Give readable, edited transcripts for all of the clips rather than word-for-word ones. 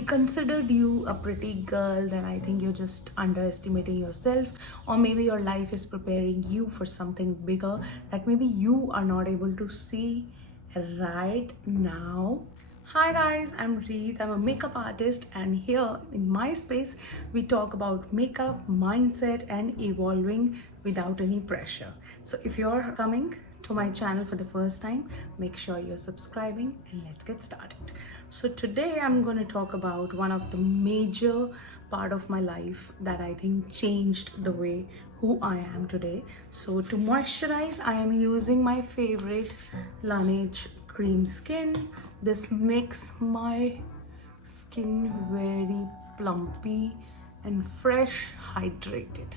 considered you a pretty girl, then I think you're just underestimating yourself, or maybe your life is preparing you for something bigger that maybe you are not able to see right now. Hi guys, I'm Reet. I'm a makeup artist, and here in my space, we talk about makeup, mindset, and evolving without any pressure. So, if you're coming to my channel for the first time, make sure you're subscribing and let's get started. So, today I'm going to talk about one of the major part of my life that I think changed the way who I am today. So, to moisturize, I am using my favorite Laneige Cream Skin. This makes my skin very plumpy and fresh, hydrated.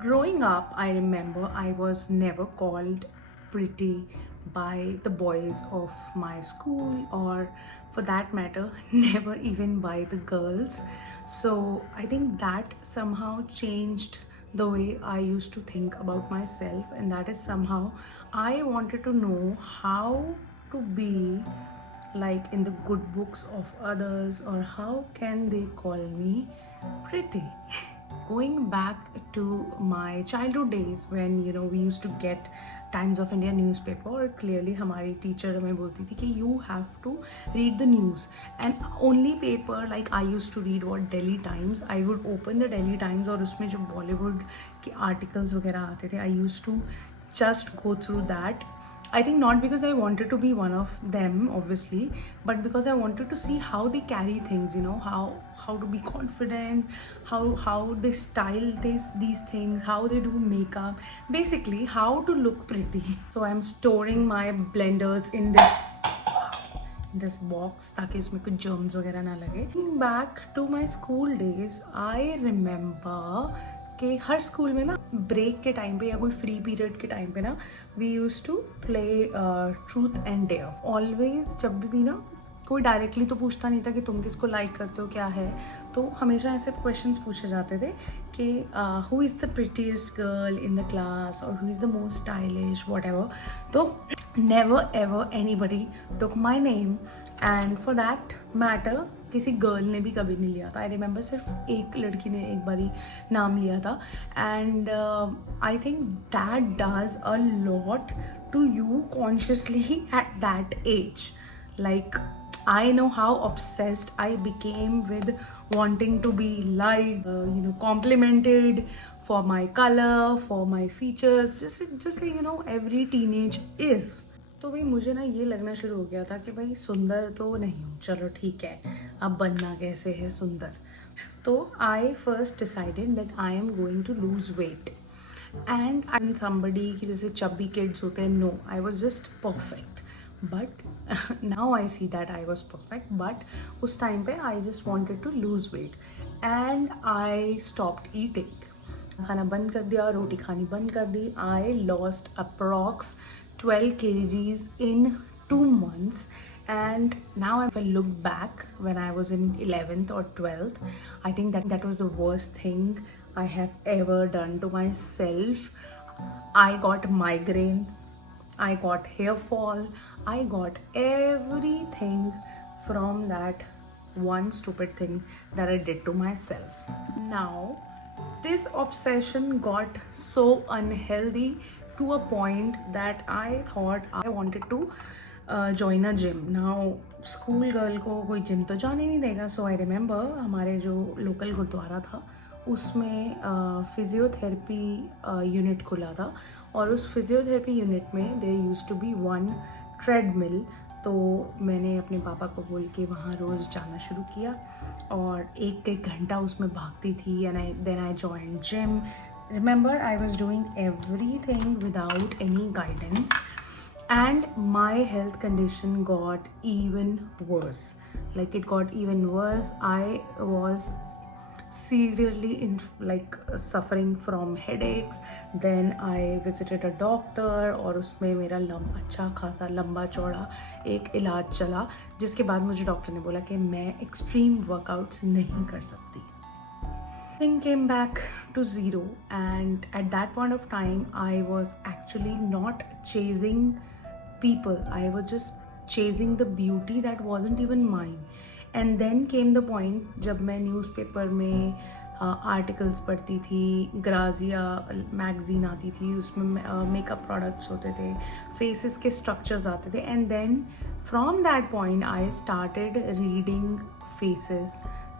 Growing up, I remember I was never called pretty by the boys of my school, or for that matter, never even by the girls. So I think that somehow changed the way I used to think about myself, and that is somehow I wanted to know how to be like in the good books of others, or how can they call me pretty. Going back to my childhood days, when we used to get Times of India newspaper, और clearly हमारी teacher हमें बोलती थी कि you have to read the news, and only paper like I used to read what Delhi Times. I would open the Delhi Times, और उसमें जो Bollywood के articles वगैरह आते थे, I used to just go through that. I think not because I wanted to be one of them, obviously, but because I wanted to see how they carry things. How to be confident, how they style these things, how they do makeup, basically how to look pretty. So I'm storing my blenders in this box ताकि उसमें कुछ germs वगैरह ना लगे. Back to my school days, I remember कि हर स्कूल में ना ब्रेक के टाइम पे या कोई फ्री पीरियड के टाइम पे ना we use to play truth and dare. Always जब भी ना कोई डायरेक्टली तो पूछता नहीं था कि तुम किसको लाइक करते हो, क्या है, तो हमेशा ऐसे क्वेश्चंस पूछे जाते थे कि who is the prettiest girl in the class, और who is the most stylish, whatever. तो never ever anybody took my name, and for that matter किसी गर्ल ने भी कभी नहीं लिया था. आई रिमेंबर सिर्फ एक लड़की ने एक बारी नाम लिया था, and I think that does a lot to you consciously at that age. Like, I know how obsessed I became with wanting to be liked, complimented for my color, for my features, just every teenage is. तो भाई मुझे ना ये लगना शुरू हो गया था कि भाई सुंदर तो नहीं हूँ, चलो ठीक है, अब बनना कैसे है सुंदर. तो I first decided that I am going to lose weight, and I am somebody कि जैसे चब्बी किड्स होते हैं. No, I was just perfect. But now I see that I was perfect, but उस time पे I just wanted to lose weight, and I stopped eating. खाना बंद कर दिया, रोटी खानी बंद कर दी. I lost approx 12 kgs in 2 months, and now if I look back when I was in 11th or 12th, I think that was the worst thing I have ever done to myself. I got migraine, I got hair fall, I got everything from that one stupid thing that I did to myself. Now, this obsession got so unhealthy to a point that I thought I wanted to join a gym. Now, school girl को कोई gym तो जाने नहीं देगा. So I remember हमारे जो local गुरुद्वारा था उसमें फिजियोथेरेपी यूनिट खुला था, और उस फिजियोथेरेपी यूनिट में there used to be 1 treadmill. तो मैंने अपने पापा को बोल के वहाँ रोज़ जाना शुरू किया, और एक घंटा उसमें भागती थी. And then I joined gym. Remember, I was doing everything without any guidance, and my health condition got even worse. Like, it got even worse. I was severely suffering from headaches. Then I visited a doctor, और उसमें मेरा अच्छा खासा लंबा चौड़ा एक इलाज चला, जिसके बाद मुझे डॉक्टर ने बोला कि मैं एक्सट्रीम वर्कआउट्स नहीं कर सकती. Thing came back to zero, and at that point of time I was actually not chasing people. I was just chasing the beauty that wasn't even mine. And then came the point जब मैं न्यूज़पेपर में आर्टिकल्स पढ़ती थी, Grazia magazine आती थी, उसमें makeup products होते थे, फेसेस के स्ट्रक्चर्स आते थे, and then from that point I started reading faces,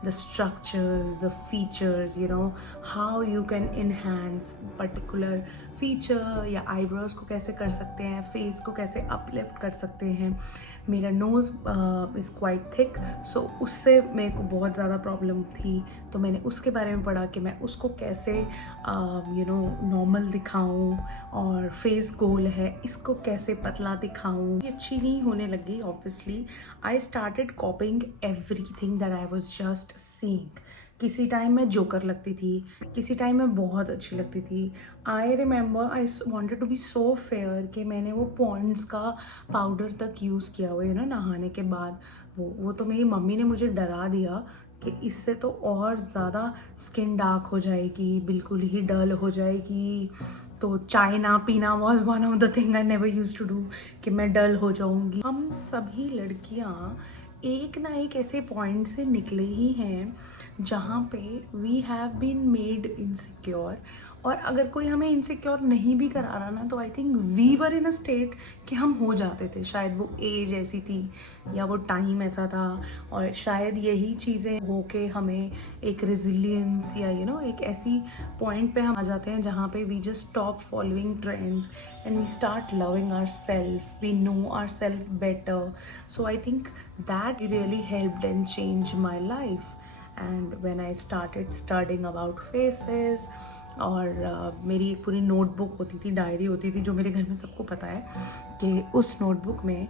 the structures, the features, you know, how you can enhance particular feature या आईब्रोज को कैसे कर सकते हैं, फेस को कैसे अपलिफ्ट कर सकते हैं. मेरा नोज़ इज़ क्वाइट थिक, सो उससे मेरे को बहुत ज़्यादा प्रॉब्लम थी. तो मैंने उसके बारे में पढ़ा कि मैं उसको कैसे नॉर्मल दिखाऊं, और फेस गोल है इसको कैसे पतला दिखाऊं. ये अच्छी नहीं होने लगी. Obviously I started copying everything that I was just seeing. किसी टाइम मैं जोकर लगती थी, किसी टाइम मैं बहुत अच्छी लगती थी. I remember I wanted to be so fair कि मैंने वो पॉन्ड्स का पाउडर तक यूज़ किया हुआ है ना नहाने के बाद. वो तो मेरी मम्मी ने मुझे डरा दिया कि इससे तो और ज़्यादा स्किन डार्क हो जाएगी, बिल्कुल ही डल हो जाएगी. तो चाय ना पीना was one of the thing I never use to do कि मैं डल हो जाऊँगी. हम सभी लड़कियाँ एक ना एक ऐसे पॉइंट से निकले ही हैं जहाँ पे we have been made insecure. और अगर कोई हमें इनसिक्योर नहीं भी करा रहा ना, तो I think we were in a state कि हम हो जाते थे. शायद वो एज ऐसी थी या वो टाइम ऐसा था, और शायद यही चीज़ें हो के हमें एक रेजिलियंस या एक ऐसी पॉइंट पे हम आ जाते हैं जहाँ पे we just stop following trends and we start loving our self. We know our self better. So I think that really helped and change my life. And when I started studying about faces, और मेरी एक पूरी नोटबुक होती थी, डायरी होती थी, जो मेरे घर में सबको पता है कि उस नोटबुक में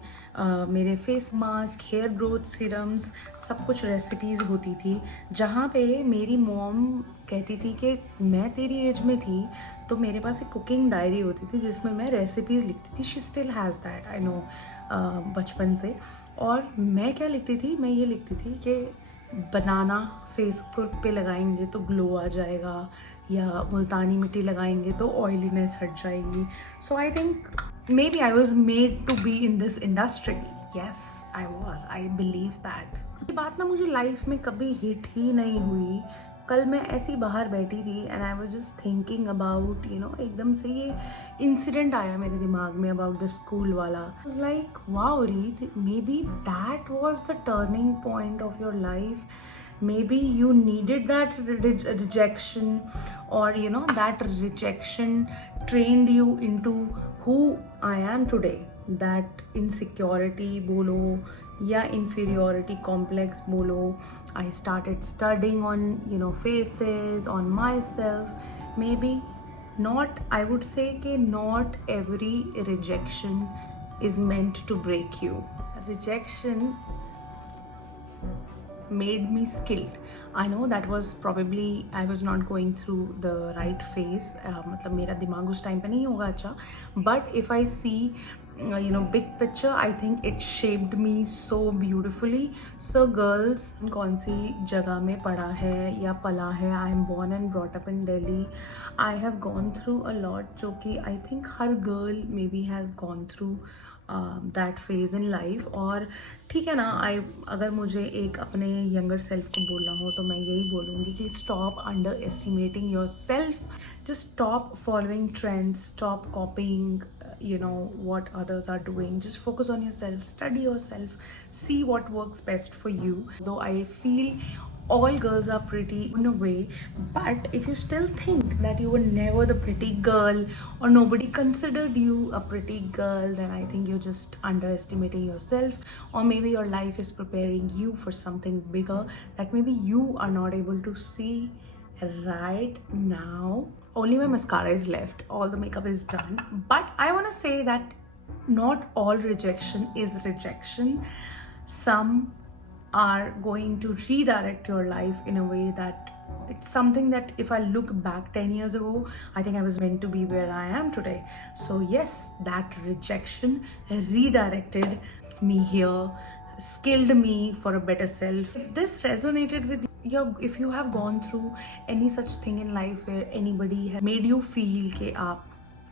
मेरे face mask, hair growth serums, सब कुछ रेसिपीज़ होती थी. जहाँ पे मेरी मॉम कहती थी कि मैं तेरी एज में थी तो मेरे पास एक कुकिंग डायरी होती थी जिसमें मैं रेसिपीज़ लिखती थी. She still has that, I know, बचपन से. और मैं क्या लिखती थी, मैं ये लिखती थी कि बनाना फेस पे लगाएंगे तो ग्लो आ जाएगा, या मुल्तानी मिट्टी लगाएंगे तो ऑयलीनेस हट जाएगी. So I think maybe I was made to be in this industry. Yes I was, I believe that. ये बात ना मुझे लाइफ में कभी हिट ही नहीं हुई. कल मैं ऐसी बाहर बैठी थी and I was just thinking about एकदम से ये इंसिडेंट आया मेरे दिमाग में अबाउट द स्कूल वाला. आई वाज लाइक वाओ रीत, may be that was the turning point of your life. Maybe you needed that rejection, or that rejection trained you into who I am today. That insecurity bolo ya inferiority complex bolo, I started studying on faces, on myself. Maybe not, I would say कि not every rejection is meant to break you. Rejection made me skilled. I know that was probably I was not going through the right phase. मतलब मेरा दिमाग उस टाइम पे नहीं होगा अच्छा. But if I see big picture, I think it shaped me so beautifully. So girls, कौन सी जगह में पढ़ा है या पला है, I am born and brought up in Delhi. I have gone through a lot, जो कि I think her girl maybe has gone through that phase in life. और ठीक है ना, अगर मुझे एक अपने यंगर सेल्फ को बोलना हो तो मैं यही बोलूँगी कि stop under estimating your self. Just stop following trends, stop कॉपिंग what others are doing. Just focus on yourself, study yourself, see what works best for you. Though I feel all girls are pretty in a way, but if you still think that you were never the pretty girl or nobody considered you a pretty girl, then I think you're just underestimating yourself, or maybe your life is preparing you for something bigger that maybe you are not able to see right now. Only my mascara is left, all the makeup is done. But I want to say that not all rejection is rejection. Some are going to redirect your life in a way that it's something that if I look back 10 years ago, I think I was meant to be where I am today. So yes, that rejection redirected me here, skilled me for a better self. If this resonated with you, if you have gone through any such thing in life where anybody has made you feel कि आप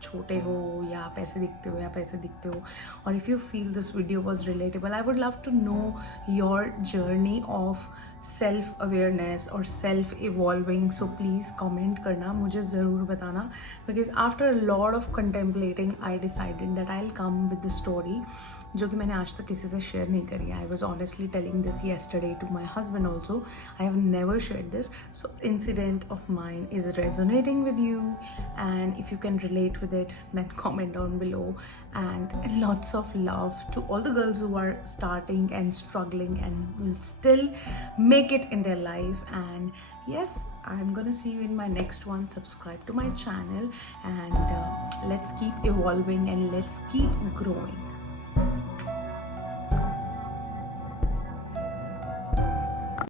छोटे हो या आप ऐसे दिखते हो या आप ऐसे दिखते हो, और if you feel this video was relatable, I would love to know your journey of self awareness और self evolving. So please comment करना, मुझे ज़रूर बताना, because after a lot of contemplating I decided that I will come with the story, जो कि मैंने आज तक किसी से शेयर नहीं करी. I was honestly telling this yesterday to my husband also. I have never shared this. So incident of mine is resonating with you, and if you can relate with it, then comment down below. And lots of love to all the girls who are starting and struggling and will still make it in their life. And yes, I'm gonna see you in my next one. Subscribe to my channel, and let's keep evolving and let's keep growing.